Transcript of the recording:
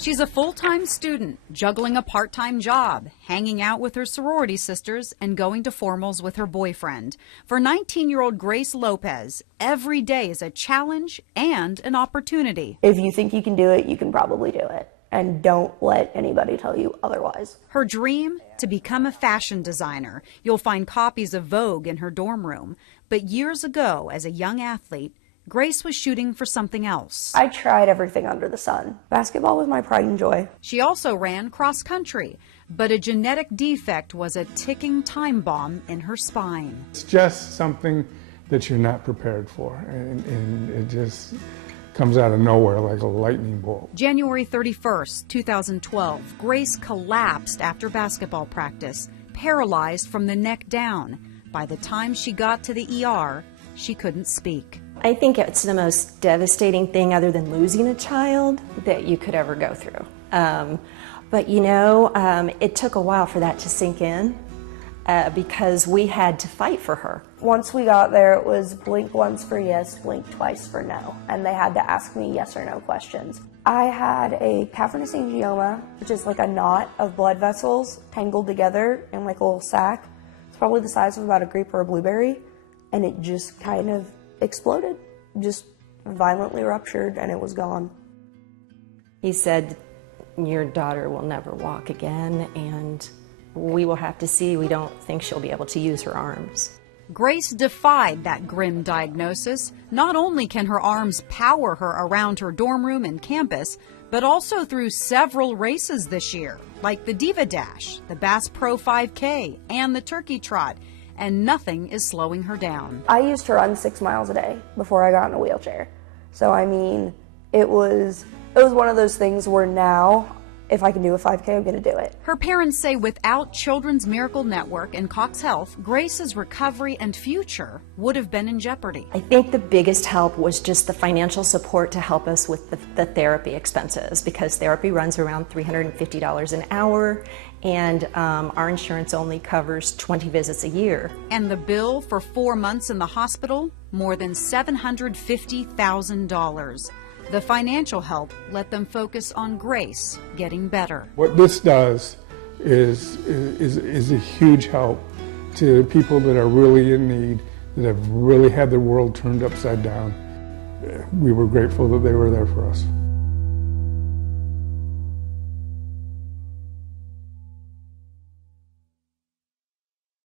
She's a full-time student, juggling a part-time job, hanging out with her sorority sisters, and going to formals with her boyfriend. For 19-year-old Grace Lopez, every day is a challenge and an opportunity. If you think you can do it, you can probably do it. And don't let anybody tell you otherwise. Her dream? To become a fashion designer. You'll find copies of Vogue in her dorm room. But years ago, as a young athlete, Grace was shooting for something else. I tried everything under the sun. Basketball was my pride and joy. She also ran cross country, but a genetic defect was a ticking time bomb in her spine. It's just something that you're not prepared for, and it just comes out of nowhere like a lightning bolt. January 31st, 2012, Grace collapsed after basketball practice, paralyzed from the neck down. By the time she got to the ER, she couldn't speak. I think it's the most devastating thing other than losing a child that you could ever go through. But you know, it took a while for that to sink in because we had to fight for her. Once we got there, it was blink once for yes, blink twice for no. And they had to ask me yes or no questions. I had a cavernous angioma, which is like a knot of blood vessels tangled together in like a little sac. It's probably the size of about a grape or a blueberry. And it just kind of exploded, just violently ruptured, and it was gone. He said, your daughter will never walk again, and we will have to see. We don't think she'll be able to use her arms. Grace defied that grim diagnosis. Not only can her arms power her around her dorm room and campus, but also through several races this year, like the Diva Dash, the Bass Pro 5K, and the Turkey Trot. And nothing is slowing her down. I used to run 6 miles a day before I got in a wheelchair. So I mean, it was one of those things where now, if I can do a 5K, I'm gonna do it. Her parents say without Children's Miracle Network and Cox Health, Grace's recovery and future would have been in jeopardy. I think the biggest help was just the financial support to help us with the therapy expenses, because therapy runs around $350 an hour, and our insurance only covers 20 visits a year. And the bill for 4 months in the hospital? More than $750,000. The financial help let them focus on Grace getting better. What this does is a huge help to people that are really in need, that have really had their world turned upside down. We were grateful that they were there for us.